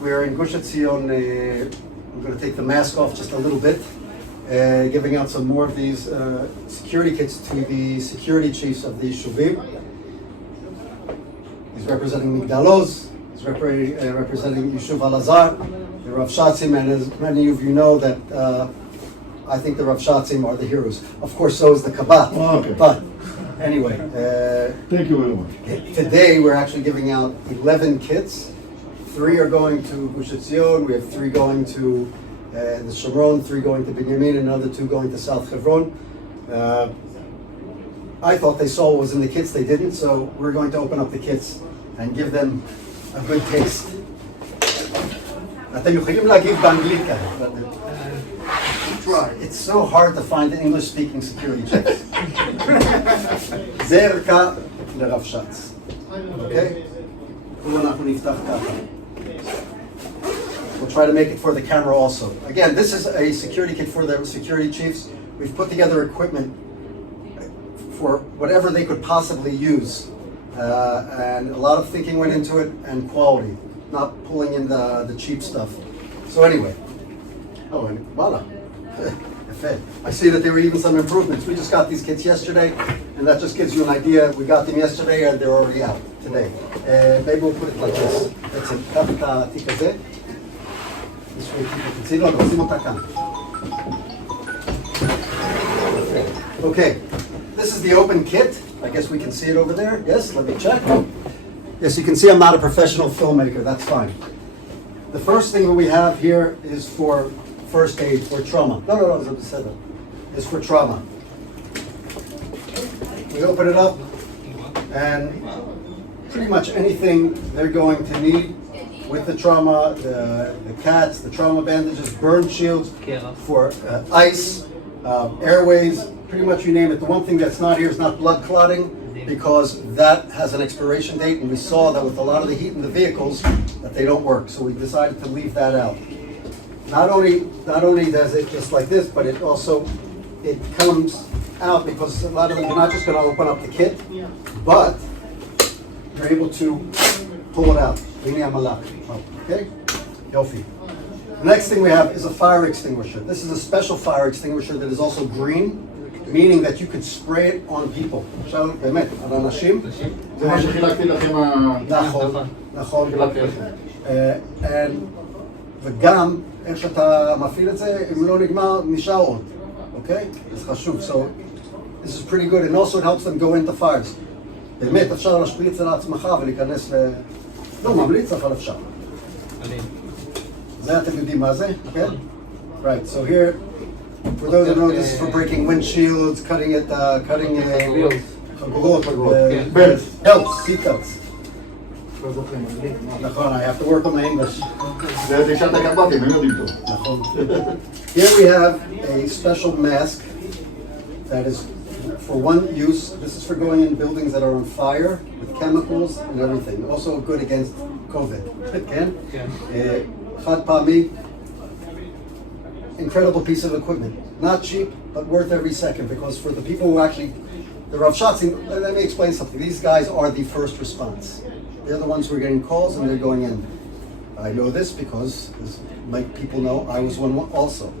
We're in Gush Kits. I'm going to take the mask off just a little bit, giving out some more of these security kits to the security chiefs of the Shuvim. He's representing Migdalos, he's representing Yishuv Al-Azhar, the Rav Shatzim, and as many of you know that I think the Rav Shatzim are the heroes. Of course, so is the Kabbat. Oh, okay. But anyway, thank you very much. Today we're actually giving out 11 kits. 3 are going to Gush Etzion, we have 3 going to the Shomron, 3 going to Binyamin, and another 2 going to South Hebron. I thought they saw what was in the kits, they didn't, so we're going to open up the kits and give them a good taste. אתם יכולים להגיב באנגלית ככה. It's so hard to find the English-speaking security checks. זה ערכה לרב שץ. אוקיי? אנחנו נפתח ככה. We'll try to make it for the camera also. Again, this is a security kit for the security chiefs. We've put together equipment for whatever they could possibly use. And a lot of thinking went into it, and quality, not pulling in the cheap stuff. So anyway. Oh, and voila. I see that there were even some improvements. We just got these kits yesterday, and that just gives you an idea. We got them yesterday, and they're already out today. Maybe we'll put it like this. That's it. קח את התיק הזה. This way people can see. לא, נשים אותה כאן. Okay. This is the open kit. I guess we can see it over there. Yes, let me check. Yes, you can see I'm not a professional filmmaker. That's fine. The first thing that we have here is for first aid, for trauma. No, it's for trauma. We open it up, and pretty much anything they're going to need with the trauma, the cats, the trauma bandages, burn shields, for ice, airways, pretty much you name it. The one thing that's not here is not blood clotting, because that has an expiration date, and we saw that with a lot of the heat in the vehicles that they don't work, so we decided to leave that out. Not only does it just like this, but it comes out because a lot of them are not just going to open up the kit, but you're able to pull it out. Okay? Yofi. The next thing we have is a fire extinguisher. This is a special fire extinguisher that is also green, meaning that you could spray it on people. עכשיו, באמת, על אנשים. זה מה שחילקתי לכם נכון. וגם, איך שאתה מפעיל את זה, אם לא נגמר, נשאר עוד. אוקיי? זה חשוב. So, this is pretty good, and also it helps them go into fires. באמת, אפשר להשפריץ על עצמך ולהיכנס לא ממליץ, אבל אפשר. זה אתם יודעים מה זה? כן? Right, so here, for those who know, this is for breaking windshields, cutting חגורות, belts, seat belts. נכון, I have to work on my English. זה תשעת הקבטים, הם יודעים טוב. נכון. Here we have a special mask that is for one use. This is for going in buildings that are on fire with chemicals and everything. Also good against COVID. כן? חד פעמי. Incredible piece of equipment. Not cheap, but worth every second, because for the people who actually, the Rav Shatzim, let me explain something. These guys are the first response. They're the ones who are getting calls and they're going in. I know this because, as like people know, I was one also.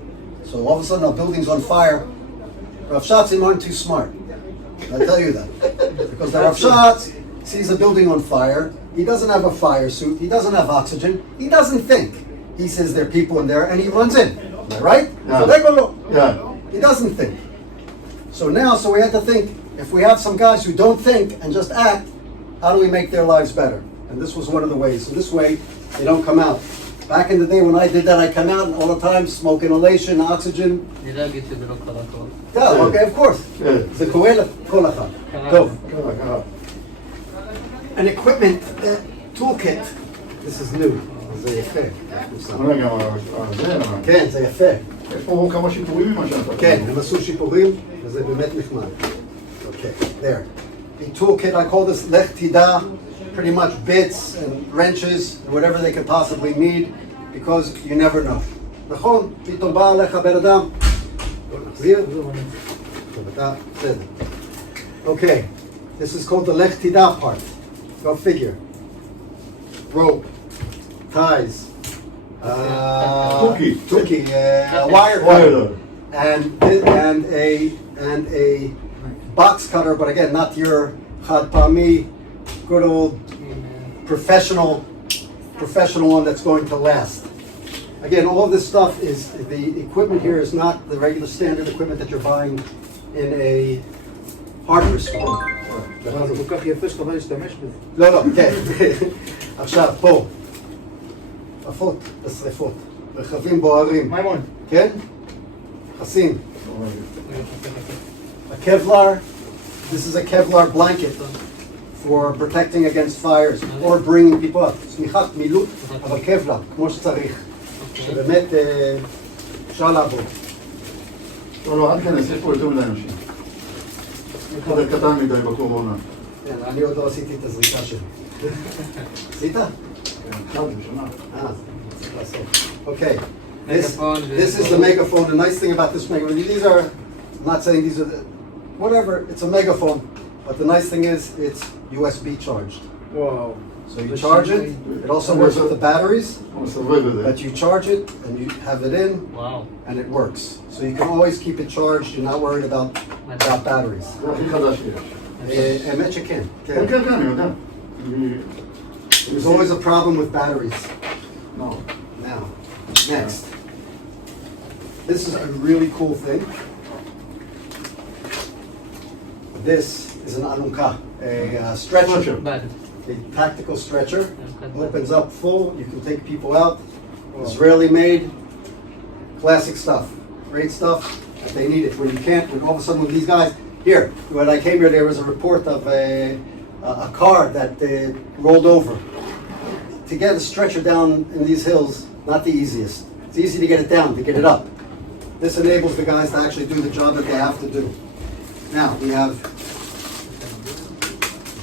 So all of a sudden our building's on fire. Rav Shatzim aren't too smart. I'll tell you that. Because the Rav Shatz sees a building on fire. He doesn't have a fire suit. He doesn't have oxygen. He doesn't think. He says there are people in there and he runs in. Am I right? Yeah. Yeah. He doesn't think. So we had to think, if we have some guys who don't think and just act, how do we make their lives better? And this was one of the ways. So this way, they don't come out. Back in the day when I did that, I come out all the time, smoke inhalation, oxygen. Yeah, okay, of course. זה קורה לכל אחד. טוב. An equipment toolkit. This is new. זה יפה. כן, זה יפה. יש פה כמה שיפורים ממה שאתה. כן, הם עשו שיפורים, וזה באמת נחמד. Okay, there. The toolkit, I call this Lech Tida, pretty much bits and wrenches, whatever they could possibly need, because you never know. נכון? פתאום בא עליך בן אדם. בוא נחזיר. Okay, this is called the Lech Tida part. Go figure. rope, ties, Tukey. wire cutter, Wire. and a box cutter, but again, not your chad pami, good old professional one that's going to last. Again, all of this stuff is, the equipment here is not the regular standard equipment that you're buying in a hardware store. זה כל כך יפה שאתה יכול להשתמש בזה. לא, כן. עכשיו, פה. עפות לשריפות. רכבים בוערים. מימון. כן? חסין. A Kevlar, this is a Kevlar blanket for protecting against fires or bringing people up. סמיכת מילוט, אבל Kevlar, כמו שצריך. שבאמת אפשר לעבוד. לא, אל תכנס, יש פה יותר מדי אנשים. חדר קטן מדי בקורונה. כן, אני עוד לא עשיתי את הזריקה שלי. עשית? כן, עכשיו, בשנה. צריך לעשות. Okay. This is the megaphone. The nice thing about this megaphone, these are, I'm not saying these are the, whatever, it's a megaphone. But the nice thing is, it's USB charged. וואו. So you charge it, it also works with the batteries, מסובב את זה. but you charge it and you have it in, Wow. and it works. So you can always keep it charged, you're not worried about batteries. זה הכי חדש שיש. האמת שכן. כן, כן, כן, אני יודע. There's always a problem with batteries. לא. Now, next. This is a really cool thing. This is an alunka, a stretcher, Bad. a tactical stretcher. Opens up full, you can take people out. Israeli made, classic stuff, great stuff. If they need it, when you can't, when all of a sudden with these guys, here, when I came here, there was a report of a car that rolled over. To get a stretcher down in these hills, not the easiest. It's easy to get it down, to get it up. This enables the guys to actually do the job that they have to do. Now, we have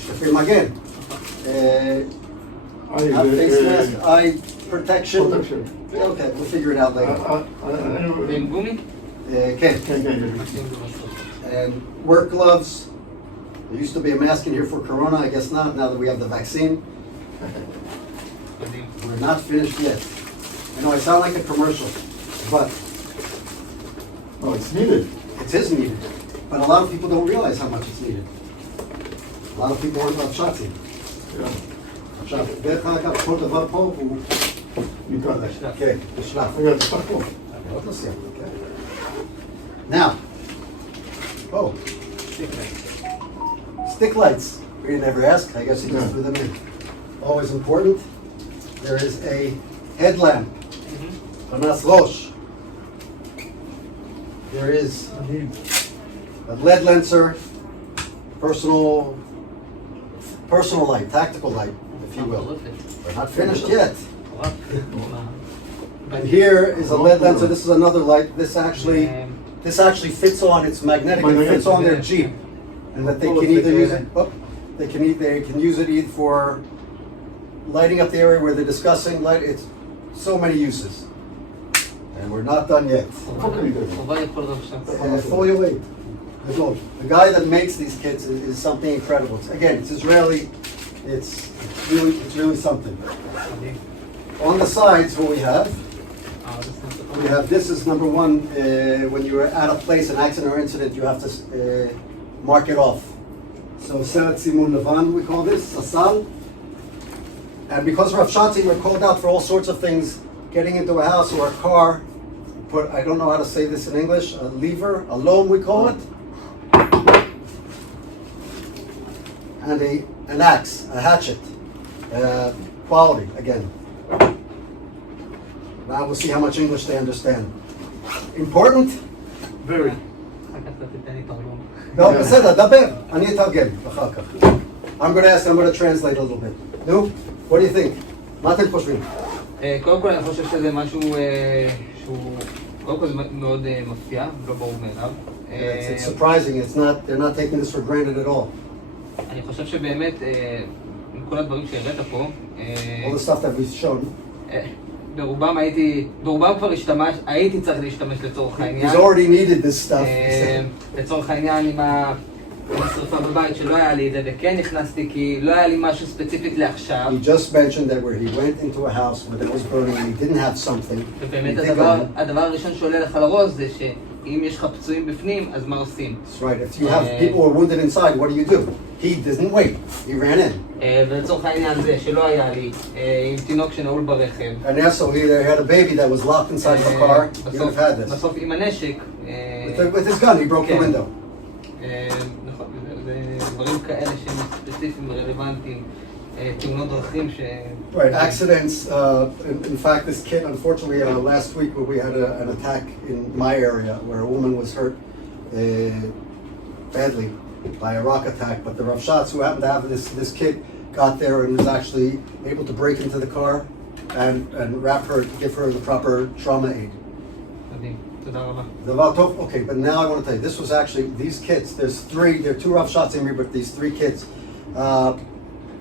Shafir Magen. Face mask, eye protection. Okay, we'll figure it out later. ועם גומי? Okay. כן, כן, כן. And work gloves. There used to be a mask in here for Corona, I guess not, now that we have the vaccine. מדהים. We're not finished yet. I know I sound like a commercial, but No, it's needed. it is needed. But a lot of people don't realize how much it's needed. A lot of people aren't on shotzing. כן. עכשיו, דרך אגב, כל דבר פה הוא... ניתן. כן, בשלב. רגע, תפתח פה. עוד לא סיימתי, כן. Now, oh, stick lights. We never asked, I guess you just threw them in. Always important. There is a headlamp. Panas Rosh. There is a LED lenser, personal light, tactical light, if you will. We're not finished yet. And here is a LED lenser. This is another light. This actually fits on. It's magnetic. It fits on their Jeep, and that they can either use it. Oh, they can use it either for lighting up the area where they're discussing. It's so many uses, and we're not done yet. חובה יכול עכשיו. Fully awake. The guy that makes these kits is something incredible. Again, it's Israeli. It's really something. מדהים. On the sides, what we have. זה We have, this is number one, when you're at a place, an accident or incident, you have to mark it off. So, Seret Simun Levan, we call this, Asal. And because of Rav Shati, we're called out for all sorts of things, getting into a house or a car, put, I don't know how to say this in English, a lever, a loam we call it. And an axe, a hatchet, quality, again. Now we'll see how much English they understand. Important? Very. אחר כך אתה תיתן לי תרגום. No, בסדר, דבר. אני אתרגם אחר כך. I'm going to ask, I'm going to translate a little bit. No? What do you think? מה אתם חושבים? קודם כל אני חושב שזה משהו שהוא... קודם כל זה מאוד מפתיע, לא ברור מאליו. It's surprising. They're not taking this for granted at all. אני חושב שבאמת, עם כל הדברים שהראית פה, All the stuff that we've shown. ברובם כבר הייתי צריך להשתמש לצורך העניין. He's already needed this stuff. לצורך העניין עם שרפה בבית שלא היה לי את זה, וכן נכנסתי כי לא היה לי משהו ספציפית לעכשיו. He just mentioned that where he went into a house where it was burning and he didn't have something. ובאמת he did הדבר הראשון שעולה לך לראש זה שאם יש לך פצועים בפנים, אז מה עושים? That's right. If you have people who are wounded inside, what do? He didn't wait. He ran in. ולצורך העניין זה שלא היה לי עם תינוק שנעול ברכב. And also, they had a baby that was locked inside the car. You would have had this. בסוף עם הנשק. With his gun, he broke the window. נכון, זה דברים כאלה שהם ספציפיים ורלוונטיים, תאונות דרכים ש... Right, accidents. In fact, this kid, unfortunately, last week we had an attack in my area where a woman was hurt badly by a rock attack, but the Rav Shots who happened to have this kid got there and was actually able to break into the car and wrap her, give her the proper trauma aid. מדהים, תודה רבה. Okay, but now I want to tell you, this was actually, these kids, there are two Rav Shots in here, but these three kids,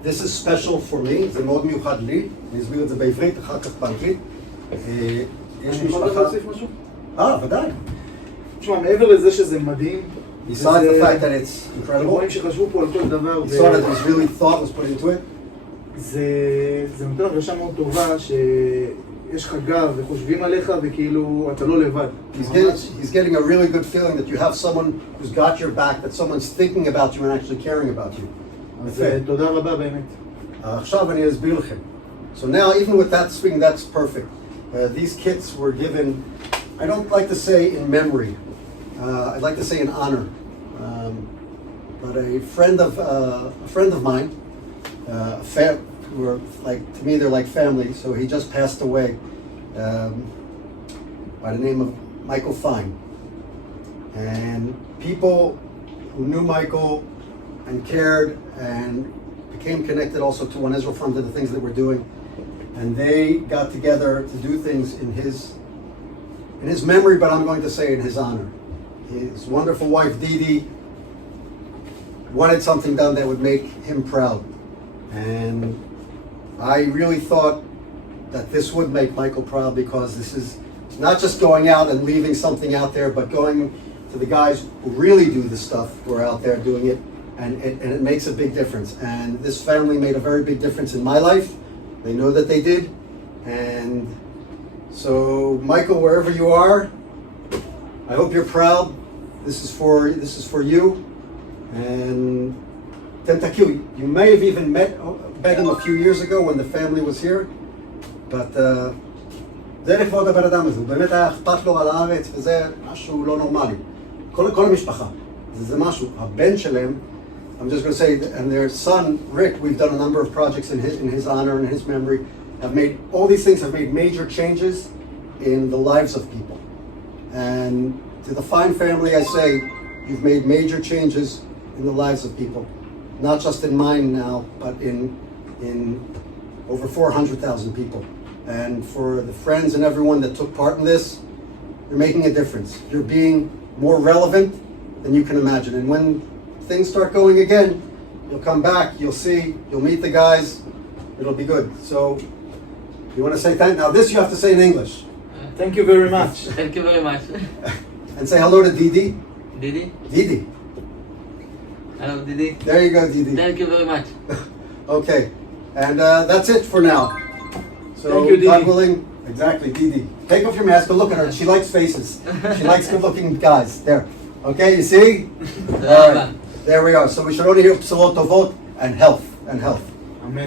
this is special for me, זה מאוד מיוחד לי, אני אסביר את זה בעברית, אחר כך באנגלית. יש משפחה... ודאי. תשמע, מעבר לזה שזה מדהים, Besides the fact that it's incredible, רואים שחשבו פה על כל דבר, you saw that this really thought was put into it. זה נותן הרגשה מאוד טובה שיש לך גב וחושבים עליך וכאילו אתה לא לבד. He's getting a really good feeling that you have someone who's got your back, that someone's thinking about you and actually caring about you. אז תודה רבה באמת. עכשיו אני אסביר לכם. So now, even with that speaking, that's perfect. These kits were given, I don't like to say in memory, I'd like to say in honor. But a friend of mine, who are like, to me they're like family, so he just passed away by the name of Michael Fine. And people who knew Michael and cared and became connected also to One Israel Fund, to the things that we're doing. And they got together to do things in his memory, but I'm going to say in his honor. His wonderful wife, Didi, wanted something done that would make him proud. And I really thought that this would make Michael proud, because this is not just going out and leaving something out there, but going to the guys who really do the stuff, who are out there doing it, and it makes a big difference. And this family made a very big difference in my life. They know that they did. And so, Michael, wherever you are, I hope you're proud. This is for you. And Tentakiu, you may have even met him a few years ago when the family was here, but זה לכבוד הבן אדם הזה, הוא באמת היה אכפת לו על הארץ, וזה משהו לא נורמלי. כל המשפחה, זה משהו. הבן שלהם, I'm just going to say, and their son, Rick, we've done a number of projects in his honor and in his memory, all these things have made major changes in the lives of people. And to the Fine family, I say, you've made major changes in the lives of people. Not just in mine now, but in over 400,000 people. And for the friends and everyone that took part in this, you're making a difference. You're being more relevant than you can imagine. And when things start going again, you'll come back, you'll see, you'll meet the guys, it'll be good. So, you want to say thank? Now this you have to say in English. Thank you very much. Thank you very much. And say hello to Didi. Didi? Didi. Hello, Didi. There you go, Didi. Thank you very much. Okay, and that's it for now. So, Thank you, Didi. God willing, exactly, Didi. Take off your mask, go look at her. She likes faces. She likes good-looking guys. There. Okay, you see? All right. There we are. So we should only hear psalot tovot and health. Amen.